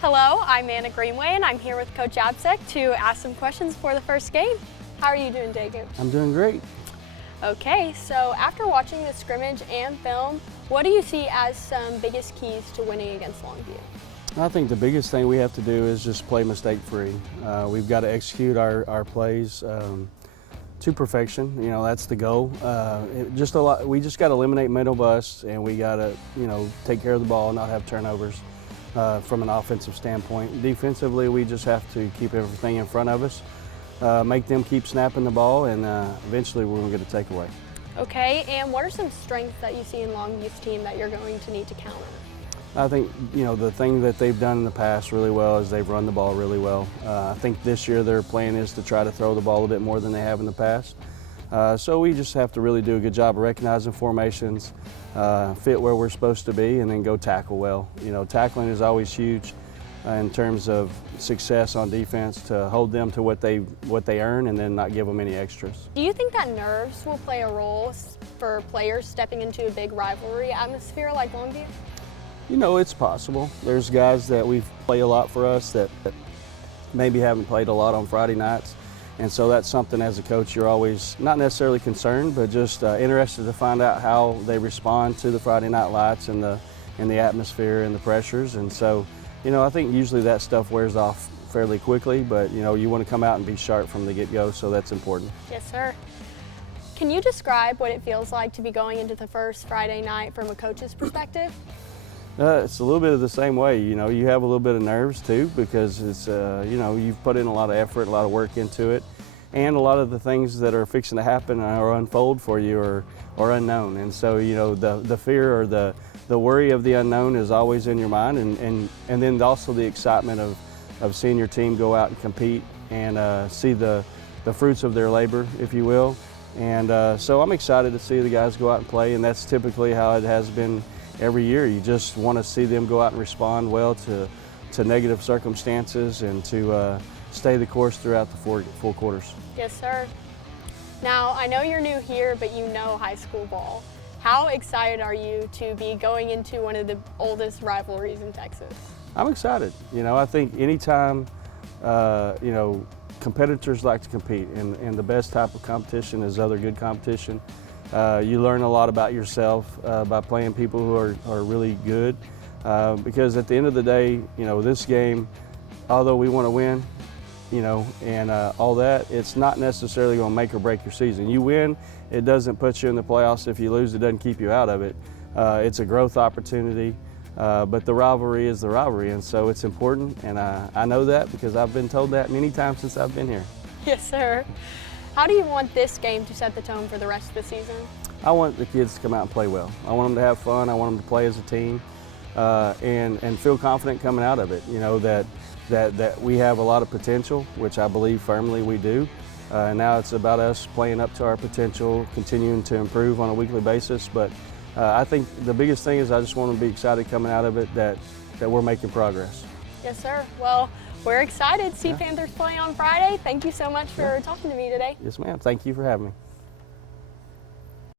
Hello, I'm Anna Greenway, and I'm here with Coach Abseck to ask some questions for the first game. How are you doing today, Coach? I'm doing great. Okay, so after watching the scrimmage and film, what do you see as some biggest keys to winning against Longview? I think the biggest thing we have to do is just play mistake-free. We've got to execute our plays to perfection. You know, that's the goal. We just got to eliminate mental busts, and we got to, take care of the ball, not have turnovers from an offensive standpoint. Defensively, we just have to keep everything in front of us, make them keep snapping the ball, and eventually we're going to get a takeaway. Okay, and what are some strengths that you see in Longview's team that you're going to need to counter? I think, the thing that they've done in the past really well is they've run the ball really well. I think this year their plan is to try to throw the ball a bit more than they have in the past. So we just have to really do a good job of recognizing formations, fit where we're supposed to be, and then go tackle well. Tackling is always huge in terms of success on defense, to hold them to what they earn and then not give them any extras. Do you think that nerves will play a role for players stepping into a big rivalry atmosphere like Longview? It's possible. There's guys that we've played a lot for us that maybe haven't played a lot on Friday nights. And so that's something as a coach you're always not necessarily concerned, but just interested to find out how they respond to the Friday night lights and the atmosphere and the pressures. And so, I think usually that stuff wears off fairly quickly, but you want to come out and be sharp from the get-go, so that's important. Yes, sir. Can you describe what it feels like to be going into the first Friday night from a coach's perspective? It's a little bit of the same way. You have a little bit of nerves too, because it's, you've put in a lot of effort, a lot of work into it, and a lot of the things that are fixing to happen or unfold for you are unknown. And so, the fear or the worry of the unknown is always in your mind, and then also the excitement of seeing your team go out and compete and see the fruits of their labor, if you will. And so I'm excited to see the guys go out and play, and that's typically how it has been every year. You just want to see them go out and respond well to negative circumstances and to stay the course throughout the four quarters. Yes, sir. Now, I know you're new here, but you know high school ball. How excited are you to be going into one of the oldest rivalries in Texas? I'm excited. I think anytime, competitors like to compete, and the best type of competition is other good competition. You learn a lot about yourself by playing people who are really good, because at the end of the day, this game, although we want to win, and all that, it's not necessarily going to make or break your season. You win, it doesn't put you in the playoffs. If you lose, it doesn't keep you out of it. It's a growth opportunity, but the rivalry is the rivalry, and so it's important, and I know that because I've been told that many times since I've been here. Yes, sir. How do you want this game to set the tone for the rest of the season? I want the kids to come out and play well. I want them to have fun. I want them to play as a team and feel confident coming out of it. That we have a lot of potential, which I believe firmly we do. And now it's about us playing up to our potential, continuing to improve on a weekly basis. But I think the biggest thing is I just want them to be excited coming out of it that we're making progress. Yes, sir. Well, we're excited to see Panthers play on Friday. Thank you so much for talking to me today. Yes, ma'am. Thank you for having me.